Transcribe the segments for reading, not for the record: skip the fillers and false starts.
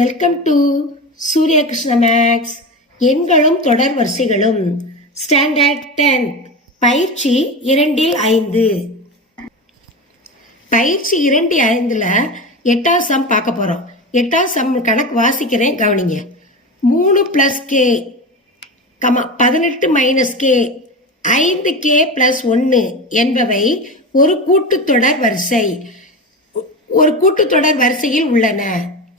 Welcome to Surya Krishna maths. எண்களும் தொடர் வரிசைகளும் standard 10 பயிற்சி 2-5. பயிற்சி 2-5ல் 8வது சம் பார்க்க போகிறோம். 8வது சம் கணக்கு வாசிக்கிறேன், கவனிங்க. 3 + k, 18 - k, 5k + 1 என்பவை ஒரு கூட்டுத்தொடர் வரிசையில் உள்ளன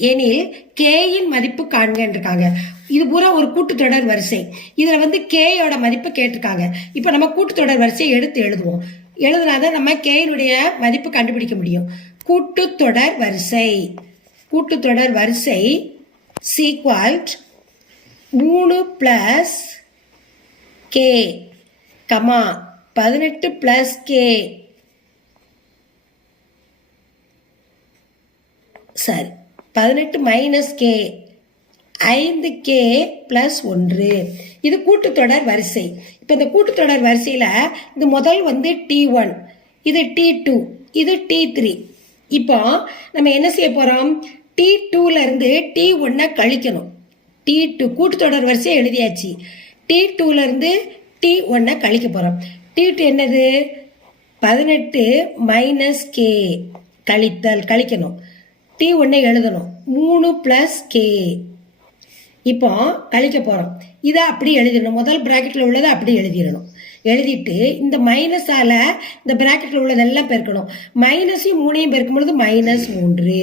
எனில் கேயின் மதிப்பு காண்கின்றாங்க. இது பூரா ஒரு கூட்டுத்தொடர் வரிசை. இதுல கேயோட மதிப்பு கேட்டிருக்காங்க. இப்ப நம்ம கூட்டுத்தொடர் வரிசையை எடுத்து எழுதுவோம். எழுதுனாதான் நம்ம கேயினுடைய மதிப்பு கண்டுபிடிக்க முடியும். கூட்டுத்தொடர் வரிசை சீக்வல்ட் 3 + k, 18 + k, சரி 18 - k, 5k + 1. இது கூட்டுத்தொடர் வரிசை. இப்போ இந்த கூட்டுத்தொடர் வரிசையில் இந்த முதல் T1, இது T2, இது T3. இப்போ நம்ம என்ன செய்ய போகிறோம்? T2ல இருந்து T1 கழிக்கணும். T2 கூட்டுத்தொடர் வரிசையை எழுதியாச்சு. T2ல இருந்து T1 கழிக்க போகிறோம். T2 என்னது? 18 - k கழிக்கணும். T1 எழுதணும். 3 + k. இப்போ கழிக்க போகிறோம். இதை அப்படி எழுதிடணும். முதல் பிராக்கெட்டில் உள்ளதை அப்படி எழுதிடணும். எழுதிட்டு இந்த மைனஸால் இந்த பிராக்கெட்டில் உள்ளதெல்லாம் பெருக்கணும். மைனஸையும் 3ஐயும் பெருக்கும்பொழுது -3.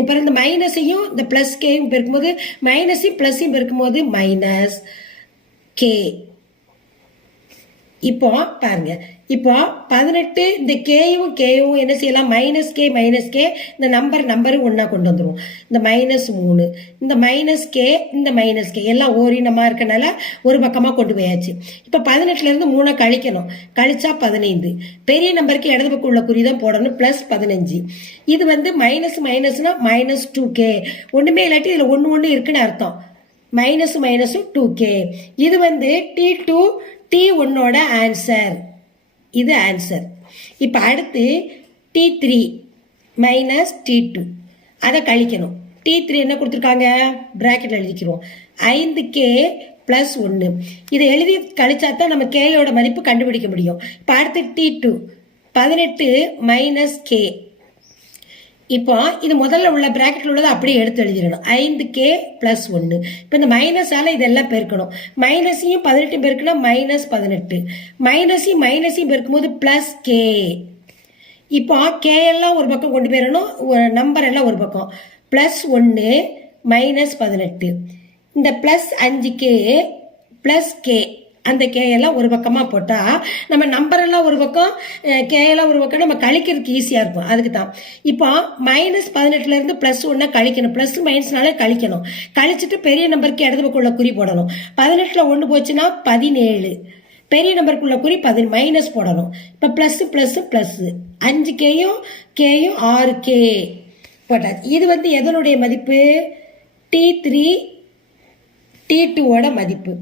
அப்புறம் இந்த மைனஸையும் இந்த +kயும் பெருக்கும்போது மைனஸையும் ப்ளஸையும் பெருக்கும்போது -k. இப்போ பாருங்க, இப்போ 18 இந்த கேயும் என்ன செய்யலாம்? -k இந்த நம்பரும் ஒன்னா கொண்டு வந்துடும். இந்த -3, இந்த -k, இந்த -k எல்லாம் ஓரினமா இருக்கனால ஒரு பக்கமா கொண்டு போயாச்சு. இப்போ 18ல இருந்து 3 கழிக்கணும். கழிச்சா 15. பெரிய நம்பருக்கு இடது பக்கம் உள்ள குறிதான் போடணும். +15. இது மைனஸ்னா -2k. ஒண்ணுமே இல்லாட்டி இதுல ஒண்ணு இருக்குன்னு அர்த்தம். -2k. இது T2 T1ஓட ஆன்சர். இது ஆன்சர். இப்போ அடுத்து T3 - T2 அதை கழிக்கணும். T3 என்ன கொடுத்துருக்காங்க? பிராக்கெட் எழுதிக்கிறோம். 5k + 1. இதை எழுதி கழிச்சா தான் நம்ம கேயோட மதிப்பு கண்டுபிடிக்க முடியும். இப்போ அடுத்து T2 18 - k. இப்போ இது முதல்ல உள்ள பிராக்கெட்ல உள்ளதை அப்படியே எடுத்து எழுதிடணும். 5k + 1. இப்போ இந்த மைனஸால இதெல்லாம் பெருக்கணும். மைனஸையும் 18 பெருக்கணும். -18. மைனஸையும் பெருக்கும்போது +k. இப்போ k எல்லாம் ஒரு பக்கம் கொண்டு போயிடணும். நம்பர் எல்லாம் ஒரு பக்கம். +1 -18. இந்த +5k +k, அந்த k எல்லாம் ஒரு பக்கமா போட்டா நம்ம நம்பர் எல்லாம் ஒரு பக்கம், k எல்லாம் ஒரு பக்கம், நம்ம கழிக்கிறதுக்கு ஈஸியா இருக்கும். அதுக்கு தான் இப்போ -18ல இருந்து +1 கழிக்கணும். பிளஸ் மைனஸ்னாலே கழிக்கணும். கழிச்சுட்டு பெரிய நம்பருக்கு இடது பக்கம் உள்ள குறி போடணும். 18ல 1 போச்சுன்னா 17. பெரிய நம்பருக்குள்ள குறி மைனஸ் போடணும். இப்போ +++, 5kயும் கேயும் 6k போட்டாச்சு. இது எதனுடைய மதிப்பு? T3 T2ஓட மதிப்பு.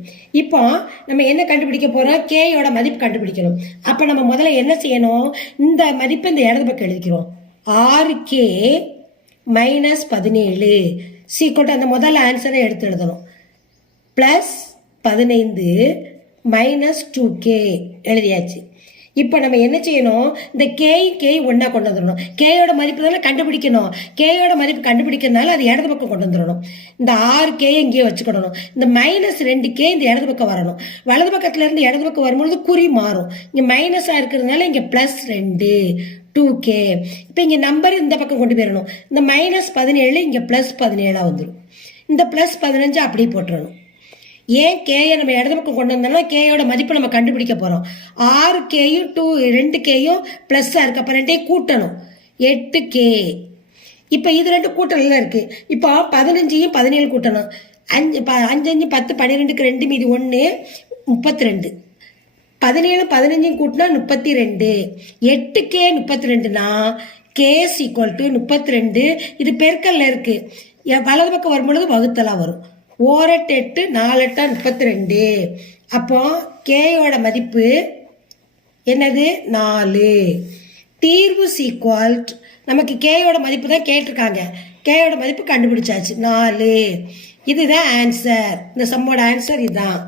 இப்போ நம்ம என்ன கண்டுபிடிக்க போறோம்? கேயோட மதிப்பு கண்டுபிடிக்கணும். அப்ப நம்ம முதல்ல என்ன செய்யணும்? இந்த மதிப்பு இந்த இடது பக்கம் எழுதிக்கிறோம். 6k - 17 சீக்கிரம் அந்த முதல் ஆன்சரை எடுத்து எழுதணும். +15 - 2k எழுதியாச்சு. இப்போ நம்ம என்ன செய்யணும்? இந்த கே ஒன்னா கொண்டு வந்துடணும். கேயோட மதிப்பு தானே கண்டுபிடிக்கணும். கேயோட மதிப்பு கண்டுபிடிக்கிறதுனால அது இடது பக்கம் கொண்டு வந்துடணும். இந்த 6k இங்கே வச்சுக்கிடணும். இந்த -2k இந்த இடது பக்கம் வரணும். வலது பக்கத்துல இருந்து இடது பக்கம் வரும்பொழுது குறி மாறும். இங்க மைனஸா இருக்கிறதுனால இங்க +2 2k. இப்போ இங்க நம்பர் இந்த பக்கம் கொண்டு போயிடணும். இந்த -17 இங்க +17 வந்துடும். இந்த +15 அப்படியே போட்டுறணும். ஏன் கேயை நம்ம இடது பக்கம் கொண்டு வந்தோம்னா கேயோட மதிப்பு நம்ம கண்டுபிடிக்க போறோம். 6kயும் 2kயும் ப்ளஸ்ஸா இருக்கு. அப்ப 2ஐயும் கூட்டணும். 8k. இப்ப இது 2 கூட்டலாம் இருக்கு. இப்போ 15யும் 17 கூட்டணும். 5 5 10 12க்கு 2 மீதி 1 32. 17 15யும் கூட்டினா 32. 8k 32னா k = 32. இது பெருக்கல்ல இருக்கு. வலது பக்கம் வரும்பொழுது வகுத்தலா வரும். 8 4 8 32. அப்போ கேயோட மதிப்பு என்னது? 4. தீர்வு சீக்வல் நமக்கு கேயோட மதிப்பு தான் கேட்டிருக்காங்க. கேயோட மதிப்பு கண்டுபிடிச்சாச்சு 4. இதுதான் ஆன்சர். இந்த சம்மோட ஆன்சர் இதுதான்.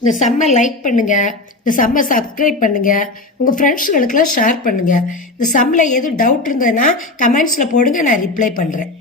இந்த சம்மை லைக் பண்ணுங்க, இந்த சம்மை சப்ஸ்கிரைப் பண்ணுங்க, உங்க ஃப்ரெண்ட்ஸுகளுக்கெல்லாம் ஷேர் பண்ணுங்க. இந்த சம்மில் எதுவும் டவுட் இருந்ததுன்னா கமெண்ட்ஸில் போடுங்க, நான் ரிப்ளை பண்ணுறேன்.